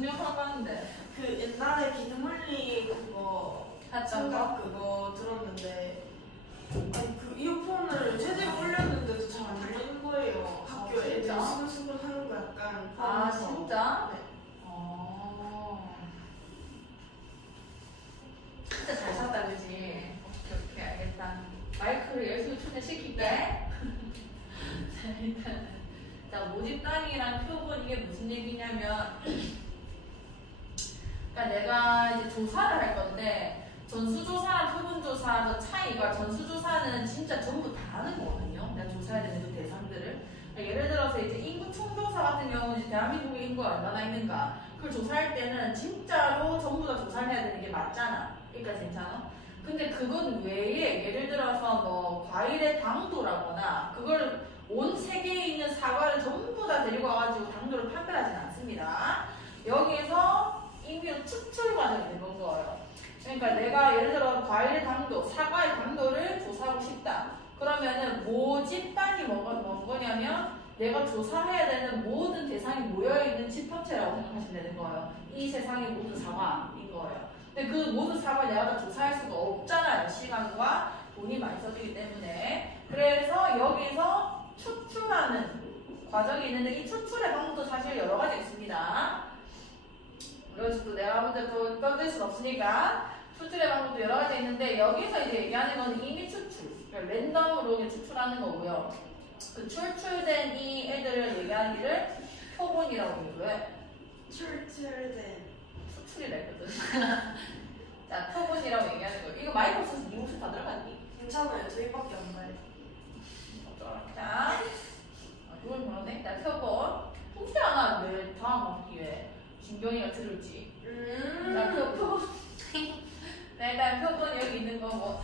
무슨 역할 하는데? 그 옛날에 비드물리 그거 생각 그거 들었는데 아니 그 이어폰을 제대로 올렸는데도 잘 안 들리는 거예요. 학교에 애들 수근수근 하는 거 약간. 아 진짜? 네. 진짜 잘 샀다 그지? 오케이 알겠다. 마이크를 열심히 충전시킬게. 자 일단 자 모집단위랑 표본 이게 무슨 얘기냐면 그러니까 내가 이제 조사를 할 건데 전수조사랑 표본조사 차이가 전수조사는 진짜 전부 다 하는 거거든요. 내가 조사해야 되는 그 대상들을. 그러니까 예를 들어서 이제 인구 총조사 같은 경우는 대한민국에 인구가 얼마나 있는가 그걸 조사할 때는 진짜로 전부 다 조사를 해야 되는 게 맞잖아. 그러니까 괜찮아? 근데 그건 외에 예를 들어서 뭐 과일의 당도라거나 그걸 온 세계에 있는 사과를 전부 다 데리고 와가지고 당도를 판별하진 않습니다. 여기에서 인류 추출 과정이 되는 거예요. 그러니까 내가 예를 들어 과일의 당도, 사과의 당도를 조사하고 싶다. 그러면은 모집단이 뭔 거냐면 내가 조사해야 되는 모든 대상이 모여있는 집합체라고 생각하시면 되는 거예요. 이 세상의 모든 사과인 거예요. 근데 그 모든 사과를 내가 다 조사할 수가 없잖아요. 시간과 돈이 많이 써지기 때문에. 그래서 여기서 추출하는 과정이 있는데 이 추출의 방법도 사실 여러 가지 있습니다. 그래서 또 내가 먼저 또 떠들 순 없으니까 추출의 방법도 여러 가지 있는데 여기서 이제 얘기하는 건 이미 추출, 그러니까 랜덤으로 추출하는 거고요. 그 추출된 이 애들을 얘기하는 길을 표본이라고 얘기해. 추출이라 했거든. 자, 표본이라고 얘기하는 거예요. 이거 마이크 없어서 네 목소리 다 들어갔니? 괜찮아요. 저희밖에 안 봐요. 자, 이걸 보는데 나 표본. 혹시 하나 왜 다음 학기에 진경이가 들을지. 자, 표본. 네, 일단 표본 여기 있는 거고.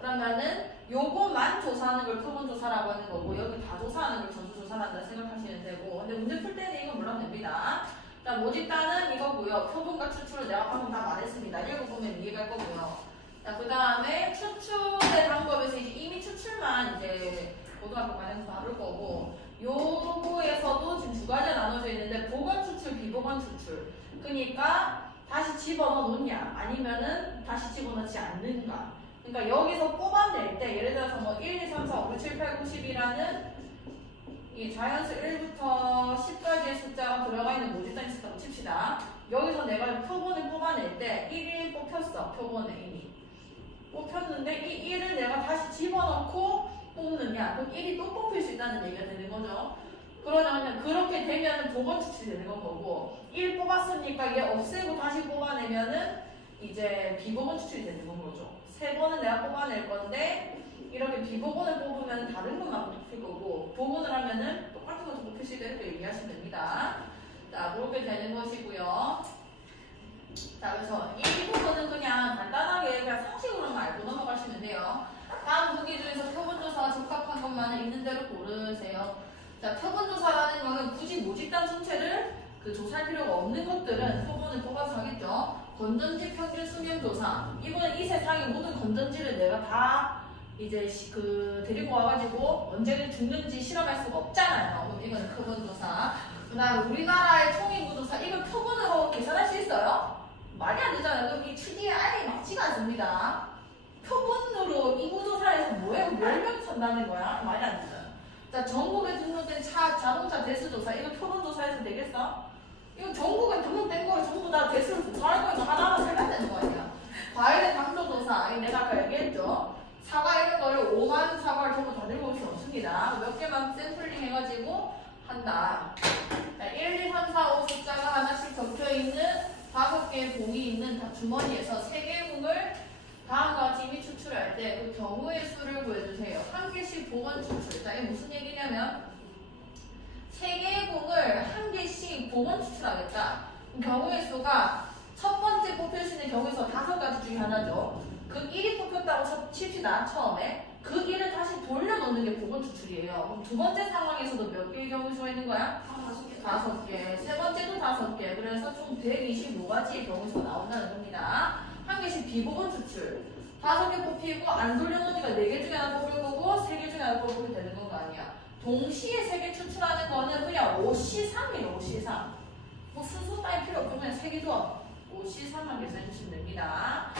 그러면은 요거만 조사하는 걸 표본조사라고 하는 거고 여기 다 조사하는 걸 전수조사란다 생각하시면 되고 근데 문제 풀 때는 이건 물론 됩니다. 자, 모집단은 이거고요. 표본과 추출을 내가 방금 다 말했습니다. 읽어보면 이해갈 거고요. 자, 그 다음에 추출의 방법에서 이제 이미 추출만 이제 고등학교 과정에서 다룰 거고 요거에서도 지금 두 가지가 나눠져 있는데 보건 추출, 비보건 추출. 그러니까 다시 집어넣어 놓냐 아니면은 다시 집어넣지 않는가. 그러니까 여기서 뽑아낼 때 예를 들어서 뭐 1, 2, 3, 4, 5, 6, 7, 8, 90이라는 이 자연수 1부터 10까지의 숫자가 들어가 있는 모집단이 있었다고 칩시다. 여기서 내가 표본을 뽑아낼 때 1이 뽑혔어. 표본에 이미 뽑혔는데 이 1을 내가 다시 집어넣고 뽑느냐 그럼 1이 또 뽑힐 수 있다는 얘기가 되는 거죠. 그러면 그렇게 되면 보건 추출이 되는 건 거고 1 뽑았으니까 얘 없애고 다시 뽑아내면은 이제 비보건 추출이 되는 건 거죠. 세 번은 내가 뽑아낼 건데 이렇게 비보건을 뽑으면 다른 것만 뽑힐 거고 보건을 하면은 똑같은 것도 뽑힐 수 있다 이렇게 얘기하시면 됩니다. 자, 그렇게 되는 것이고요. 자, 그래서 이 부분은 그냥 간단하게 그냥 상식으로만 알고 넘어가시면 돼요. 다음 보기 중에서 표본조사가 적합한 것만을 있는 대로 고르세요. 자, 표본조사라는 거는 굳이 모집단 전체를 그 조사할 필요가 없는 것들은 표본을 뽑아서 하겠죠. 건전지 평균 수명 조사. 이거는 이 세상의 모든 건전지를 내가 다 이제 데리고 와가지고 언제는 죽는지 실험할 수가 없잖아요. 그럼 이거는 표본조사. 그 다음 우리나라의 총인구조사. 이걸 표본으로 계산할 수 있어요? 말이 안 되잖아요. 그럼 이 추리에 아예 맞지가 않습니다. 표본으로 인구조사에서 뭐예요? 몇 명 산다는 거야? 말이 안 되잖아요. 자, 전국에 등록된 자동차 대수조사. 이거 표본조사에서 되겠어? 이거 전국에 등록된 거 전부 다 대수를 조사할 거니까 하나하나 살려야 되는 거 아니야. 과일의 당도조사. 내가 아까 얘기했죠. 사과 이런 거를 5만 사과를 전부 다 들고 올 수 없습니다. 몇 개만 샘플링 해가지고 한다. 자, 1, 2, 3, 4, 5 숫자가 하나씩 적혀있는 5개의 봉이 있는 주머니에서 3개의 봉을 다음과 같이 이미 추출할 때 그 경우의 수를 구해주세요. 한 개씩 보건 추출. 자, 이게 무슨 얘기냐면 3개의 봉을 한 개씩 보건 추출하겠다. 경우의 수가 첫 번째 뽑힐 수 있는 경우의 수가 5가지 중에 하나죠. 그 1이 뽑혔다고 칩시다. 처음에. 그 1을 다시 돌려놓는 게 보건 추출이에요. 그럼 두 번째 상황에서도 몇 개의 경우의 수가 있는 거야? 5개. 세 번째도 5개. 그래서 총 125가지의 경우의 수가 나온다는 겁니다. 한 개씩 비보건 추출. 5개 뽑히고 안 돌려놓으니까 4개 중에 하나 뽑을 거고 3개 중에 하나 뽑으면 되는 건 거 아니야. 동시에 3개 추출하는 거는 그냥 5C3이에요. 5C3. 뭐 순수 따위 필요 없고 그냥 세개 줘. C3만 계산해 주시면 됩니다.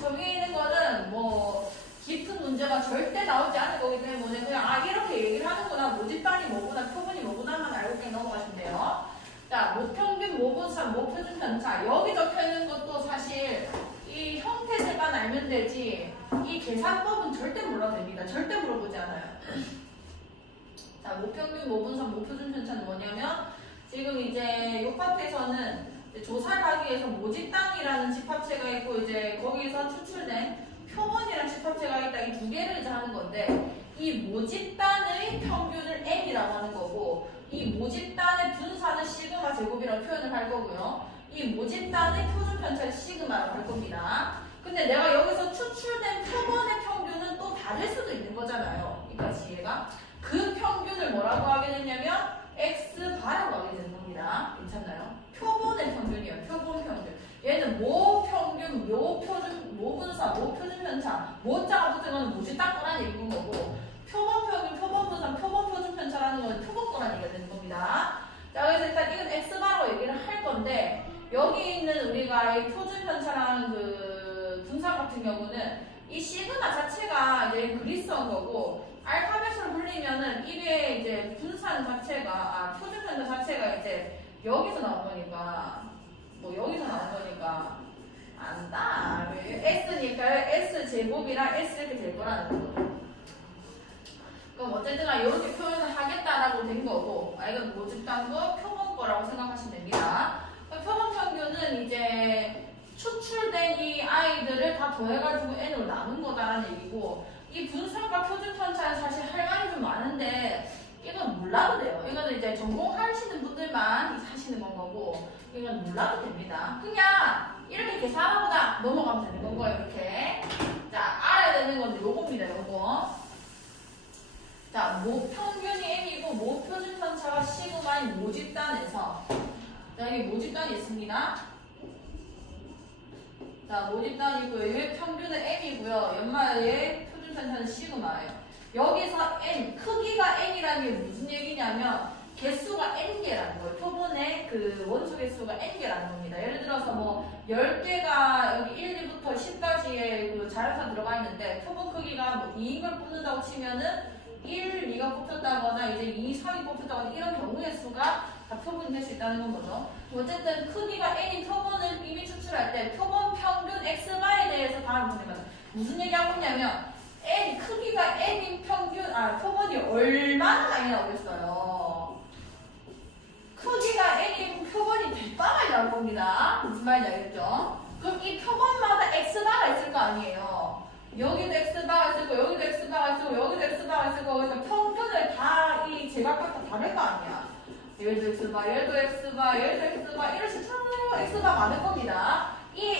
저기 있는 거는 뭐 깊은 문제가 절대 나오지 않을 거기 때문에 그냥 이렇게 얘기를 하는구나, 모집단이 뭐구나, 표본이 뭐구나만 알고 그냥 넘어가시면 돼요. 자, 모평균, 모분산, 모표준 편차. 여기 적혀 있는 것도 사실 이 형태들만 알면 되지 이 계산법은 절대 몰라도 됩니다. 절대 물어보지 않아요. 자, 모평균, 모분산, 모표준 편차는 뭐냐면 지금 이제 이 파트에서는 조사를 하기 위해서 모집단이라는 집합체가 있고 이제 거기서 추출된 표본이라는 집합체가 있다. 이 두 개를 이제 하는 건데 이 모집단의 평균을 N이라고 하는 거고 이 모집단의 분산을 시그마 제곱이라고 표현을 할 거고요. 이 모집단의 표준 편차를 시그마라고 할 겁니다. 근데 내가 여기서 추출된 표본의 평균은 또 다를 수도 있는 거잖아요. 그러니까 지혜가 그 평균을 뭐라고 하게 되냐면 X바라고 하게 되는 겁니다. 괜찮나요? 표본의 평균이에요. 표본 평균. 얘는 모평균, 모표준, 모분사, 모표준 편차. 모자가 붙은 거는 모집단 거란 얘기인 거고 표본 평균, 표본 분산, 표본 표준 편차라는 건 표본 거란 얘기가 되는 겁니다. 자, 그래서 일단 이건 X바라고 얘기를 할 건데 여기 있는 우리가 이 표준 편차라는 그 분산 같은 경우는 이 시그마 자체가 이제 그리스어인 거고 알파벳으로 불리면은 이게 이제 분산 자체가 표준 편차 자체가 이제 여기서 나온 거니까 뭐 여기서 나온 거니까 안다. S니까 S 제곱이랑 S 이렇게 될 거라는 거죠. 그럼 어쨌든 이렇게 표현을 하겠다라고 된 거고 이건 모집단도 표본 거라고 생각하시면 됩니다. 표본 평균은 이제 추출된 이 아이들을 다 더해가지고 N으로 나눈 거다라는 얘기고 이 분산과 표준 편차는 사실 할 말이 좀 많은데 이건 몰라도 돼요. 이거는 이제 전공하시는 분들만 하시는 건 거고 이건 몰라도 됩니다. 그냥 이렇게 계산하나 보다 넘어가면 되는 건 거예요. 이렇게. 자, 알아야 되는 건데 요겁니다. 요거. 자, 모평균이 M이고 모표준 편차가 시그마인 모집단에서 자, 여기 모집단이 있습니다. 자, 모집단이 있고요. 얘 평균은 M이고요. 연말의 표준 편차는 시그마예요. 여기서 N, 크기가 N이라는 게 무슨 얘기냐면 개수가 N개라는 거예요. 표본의 그 원소 개수가 N개라는 겁니다. 예를 들어서 뭐 10개가 여기 1, 2부터 10까지의 그 자연사 들어가 있는데 표본 크기가 뭐 2인 걸 뽑는다고 치면은 1, 2가 뽑혔다거나 이제 2, 3이 뽑혔다거나 이런 경우의 수가 다 표본이 될 수 있다는 건 거죠. 어쨌든 크기가 N인 표본을 이미 추출할 때 표본 평균 X바에 대해서 다음 보면 무슨 얘기하고 있냐면 N, 크기가 N인 평균, 표본이 얼마나 많이 나오겠어요. 크기가 N인 표본이 대빵 나올 겁니다. 무슨 말인지 알겠죠? 그럼 이 표본마다 X바가 있을 거 아니에요. 여기도 X바가 있을 거, 여기도 X바가 있을 거, 여기도 X바가 있을 거, 그래서 평균을 다 이 제각각 다 다를 거 아니야. 얘도 X바, 얘도 X바, 얘도 X바, 이런 식으로 X바 많을 겁니다. 이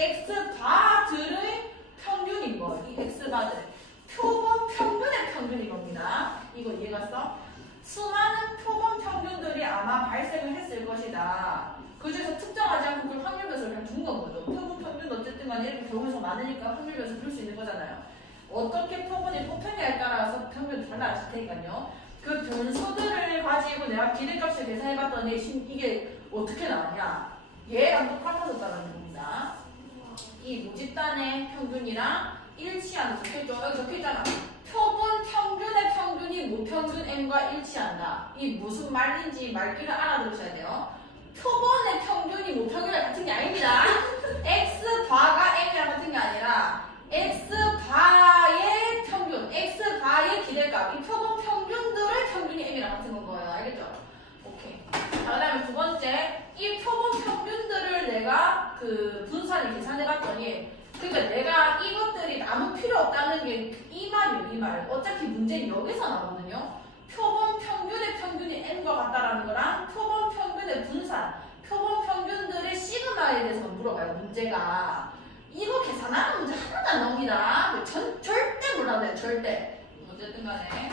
X바들의 평균인 거예요. 이 X바들. 표본 평균의 평균인 겁니다. 이거 이해갔어? 수많은 표본 평균들이 아마 발생을 했을 것이다. 그 중에서 특정하지 않고 그걸 확률 변수를 그냥 둔 거죠. 표본 평균도 어쨌든 간에 이렇게 경우에서 많으니까 확률 변수 풀 수 있는 거잖아요. 어떻게 표본이 뽑혔냐에 따라서 평균이 달라질 테니까요. 그 변수들을 가지고 내가 기대값을 계산해봤더니 이게 어떻게 나왔냐? 얘랑 똑같아졌다는 겁니다. 이 모집단의 평균이랑 일치하는 적혀있죠? 여기 적혀있잖아. 표본 평균의 평균이 모평균 N과 일치한다. 이 무슨 말인지 말귀를 알아들으셔야 돼요. 표본의 평균이 모평균이랑 같은 게 아닙니다. X바가 N이랑 같은 게 아니라 X바의 평균, X바의 기대값, 이 표본 평균들의 평균이 M이랑 같은 건 거예요. 알겠죠? 오케이. 자, 그 다음에 두 번째, 이 표본 평균들을 내가 그 분산을 계산해봤더니 그러니까 내가 이것들이 아무 필요 없다는 게 이 말이에요. 이 말. 어차피 문제는 여기서 나오거든요. 표본 평균의 평균이 N과 같다라는 거랑 표본 평균의 분산, 표본 평균들의 시그마에 대해서 물어봐요. 문제가. 이거 계산하는 문제 하나도 안 나옵니다. 절대 몰라도 돼요. 절대. 어쨌든 간에.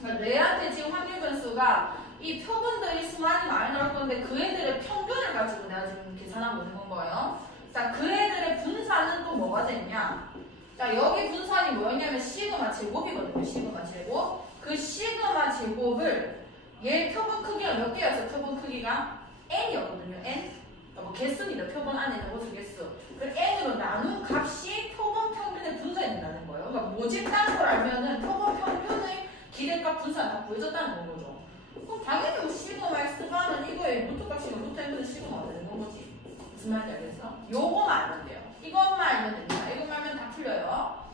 그러니까 뇌한테 지금 확률 변수가 이 표본들이 수많이 많이 나올 건데 그 애들의 평균을 가지고 내가 지금 계산하고 있는 거예요. 자, 그 애들의 분산은 또 뭐가 됐냐? 자, 여기 분산이 뭐였냐면 시그마 제곱이거든요. 시그마 제곱. 그 시그마 제곱을 얘 표본 크기가 몇 개였어? 표본 크기가 n이었거든요. n. 뭐 개수입니다. 표본 안에 있는 모든 개수. 그 n으로 나눈 값이 표본 평균의 분수가 된다는 거예요. 그러니까 모집다는 걸 알면은 표본 평균의 기대값 분수가 다 구해졌다는 거죠. 그럼 당연히 뭐 시그마 x바는 이거의 루트 값이면 루트 n분의 시그마가 되는 거지. 무슨 말인지 알겠어? 요거만 알면 돼요. 이것만 알면 됩니다. 이것만 알면 다 풀려요.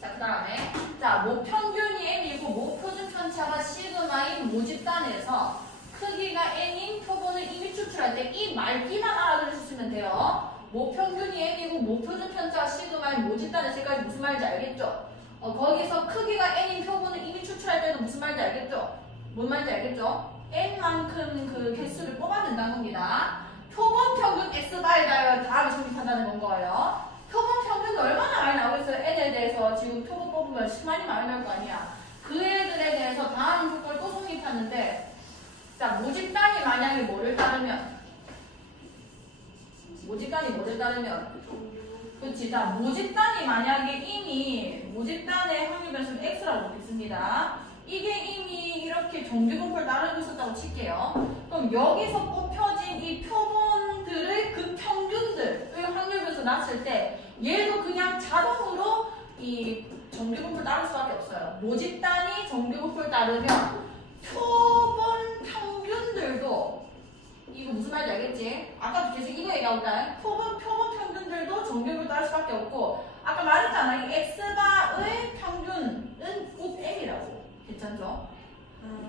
자, 그 다음에 자, 모평균이 n이고 모표준 편차가 시그마인 모집단에서 크기가 n인 표본을 이미 추출할 때 이 말기만 알아들으셨으면 돼요. 모평균이 n이고 모표준 편차가 시그마인 모집단에서 여기까지 무슨 말인지 알겠죠? 거기서 크기가 n인 표본을 이미 추출할 때도 무슨 말인지 알겠죠? 뭔 말인지 알겠죠? n만큼 그 개수를 뽑아낸다는 겁니다. 표본 평균 x바에다가 다음에 성립한다는 건 거예요. 표본 평균이 얼마나 많이 나오겠어요? n에 대해서 지금 표본 뽑으면 10만이 많이 나올 거 아니야. 그 애들에 대해서 다음 조건을 또 성립하는데, 자, 모집단이 만약에 뭐를 따르면, 그렇지. 자, 모집단이 만약에 이미 모집단의 확률 변수는 x라고 보겠습니다. 이게 이미 이렇게 정규분포를 따르고 있었다고 칠게요. 그럼 여기서 뽑혀진 이 표본들의 그 평균들의 확률 변수 났을 때 얘도 그냥 자동으로 이 정규분포를 따를 수밖에 없어요. 모집단이 정규분포를 따르면 표본 평균들도 이거 무슨 말인지 알겠지? 아까도 계속 이거 얘기하고다. 표본 평균들도 정규분포를 따를 수밖에 없고 아까 말했잖아. 이 x바의 평균은 꼭 m이라고. 괜찮죠?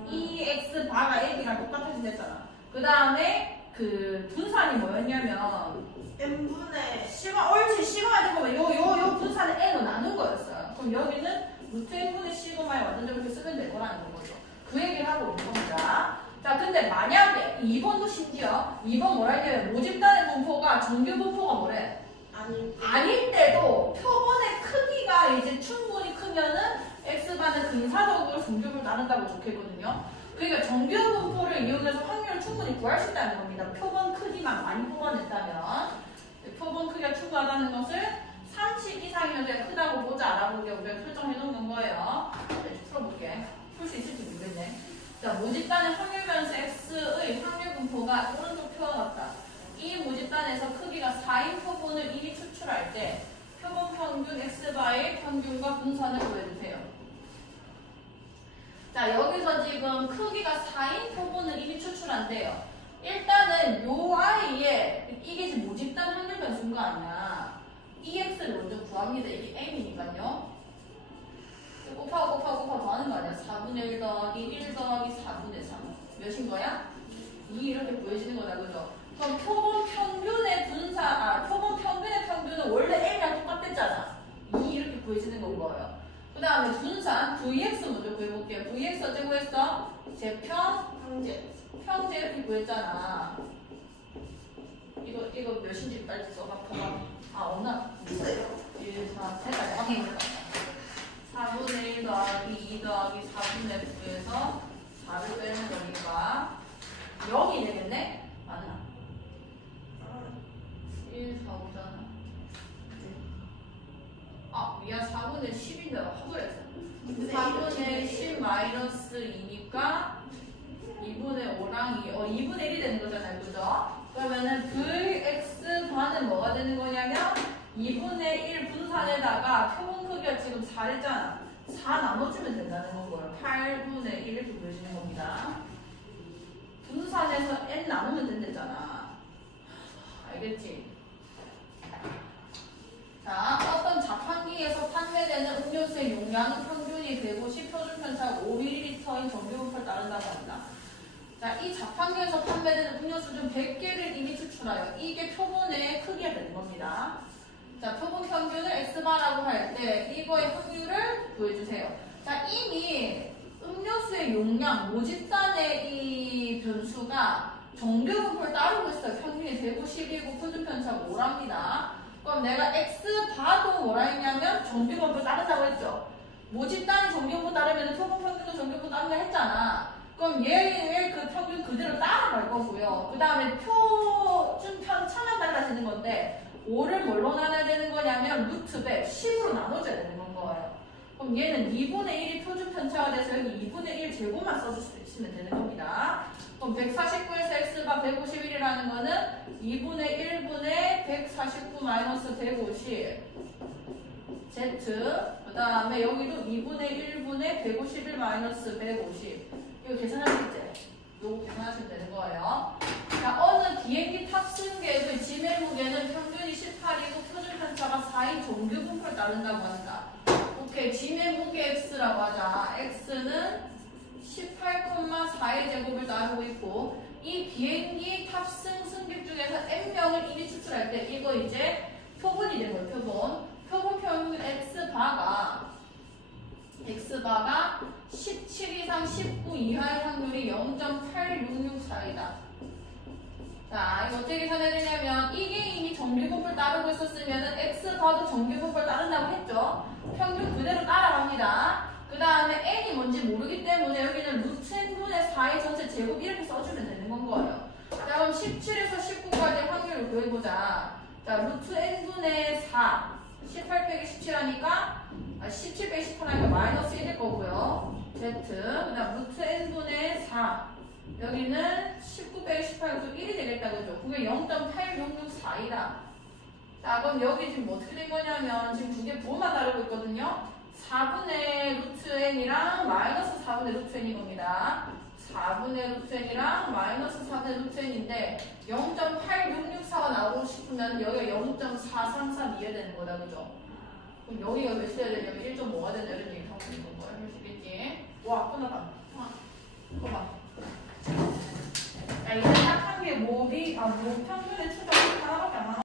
이 x바가 m이랑 똑같아진댔잖아. 그 다음에 그 분산이 뭐였냐면 n분의 옳지. 시그마 되면 요 분산을 n으로 나눈 거였어요. 그럼 여기는 루트 n분의 시그마에 완전적으로 이렇게 쓰면 될 거라는 거죠. 그 얘기를 하고 있는 겁니다. 자, 근데 만약에 2번도 심지어 2번 뭐라 했냐면 모집단의 분포가 정규 분포가 뭐래? 아닐 때도 표본의 크기가 이제 충분히 크면은 x바는 근사적으로 정규분포를 나눈다고 적혀있거든요. 그러니까 정규 분포를 이용해서 확률을 충분히 구할 수 있다는 겁니다. 표본 크기만 많이 뽑아냈다면 표본 크기가 충분하다는 것을 30 이상이면 그냥 크다고 보자 알아보게 우리가 설정해 놓은 거예요. 네, 풀어볼게. 풀 수 있을지 모르겠네. 자, 모집단의 확률 변수 x의 확률 분포가 오른쪽 표와 같다. 이 모집단에서 크기가 4인 표본을 이미 추출할 때 표본 평균 x바의 평균과 분산을 구해주세요. 자, 여기서 지금 크기가 4인 표본을 이미 추출한대요. 일단은 요 아이에 이게 지금 모집단 확률 변수인 거 아니야. EX를 먼저 구합니다. 이게 M이니까요. 곱하고 더하는 거 아니야. 4분의 1 더하기 1 더하기 4분의 3. 몇인 거야? 2 이렇게 구해지는 거다. 그죠? 그럼 표본 평균의 평균은 원래 M이랑 똑같댔잖아. 2 이렇게 구해지는 건 거예요. 그 다음에 분산 VX 먼저 구해볼게요. VX 어째 구했어? 제평, 평제 이렇게 구했잖아. 이거 몇인지 빨리 써봐. 없나? 있어요. 1, 4, 됐다. 확인해. 4분의 1 더하기 2 더하기 4분의 9에서 4를 빼는 거니까 0이 되겠네? 맞나? 1, 4, 5잖아. 위아 4분의 10인데 허술했어. 4분의 10 마이너스 2니까 2분의 5랑 2분의 1이 되는 거잖아요. 그죠? 그러면은 Vx반은 뭐가 되는 거냐면 2분의 1 분산에다가 표본 크기가 지금 4랬잖아. 4 나눠주면 된다는 거고요. 8분의 1 이렇게 보여지는 겁니다. 분산에서 n 나누면 된댔잖아. 알겠지? 자, 어떤 자판기에서 판매되는 음료수의 용량은 평균이 150 표준 편차가 5ml인 정규분포를 따른다고 합니다. 자, 이 자판기에서 판매되는 음료수 중 100개를 이미 추출하여 이게 표본의 크기가 되는 겁니다. 자, 표본 평균을 x바라고 할 때 이거의 확률을 구해주세요. 자, 이미 음료수의 용량, 모집단의 이 변수가 정규분포를 따르고 있어요. 평균이 150이고 표준 편차가 5랍니다. 그럼 내가 x바도 뭐라 했냐면 정규분포를 따른다고 했죠. 모집단이 정규분포 따르면 표본 평균도 정규분포 따른다 했잖아. 그럼 얘의 그 평균 그대로 따라갈 거고요. 그 다음에 표준 편차만 달라지는 건데 5를 뭘로 나눠야 되는 거냐면 루트 100, 10으로 나눠줘야 되는 건 거예요. 그럼 얘는 2분의 1이 표준 편차가 돼서 여기 2분의 1 제곱만 써주시면 되는 겁니다. 그럼 149에서 x가 151이라는 거는 2분의 1분의 149 마이너스 150 z 그 다음에 여기도 2분의 1분의 151 마이너스 150 이거 계산하시겠지? 요거 계산하시면 되는 거예요. 자, 어느 비행기 탑승객의 지매 무게는 평균이 18이고 표준 편차가 4인 정규 분포를 따른다고 한다. 오케이, 지매 무게 x라고 하자. x는 18,4의 제곱을 따르고 있고 이 비행기 탑승 승객 중에서 n명을 이미 추출할 때 이거 이제 표본이 되는 거예요. 표본 평균 x바가 17 이상 19 이하의 확률이 0.8664이다. 자, 이거 어떻게 계산해야 되냐면 이게 이미 정규분포를 따르고 있었으면 x바도 정규분포를 따른다고 했죠. 평균 그대로 따라갑니다. 그 다음에 n이 뭔지 모르기 때문에 여기는 루트 n분의 4의 전체 제곱 이렇게 써주면 되는 건 거예요. 자, 그럼 17에서 19까지 확률을 구해보자. 자, 루트 n분의 4 18 빼기 17 하니까 17 빼기 18 하니까 마이너스 1일 거고요. z 그 다음 루트 n분의 4 여기는 19 빼기 18 또 1이 되겠다 그죠? 그게 0.8664이다. 자, 그럼 여기 지금 어떻게 된 거냐면 지금 두 개 부호만 다르고 있거든요. 4분의 루트 n이랑 마이너스 4분의 루트 n인 겁니다. 4분의 루트 n이랑 마이너스 4분의 루트 n인데 0.8664가 나오고 싶으면 여기가 0.433 이해야 되는 거다 그죠? 그럼 여기가 몇 써야 되냐면 1.5가 된다 이런 얘기를 하고 있는 거야. 할 수 있겠지? 와, 끝났다. 이거 봐. 야, 이제 딱 한 개 뭐 평균의 추적 하나밖에 안 나와.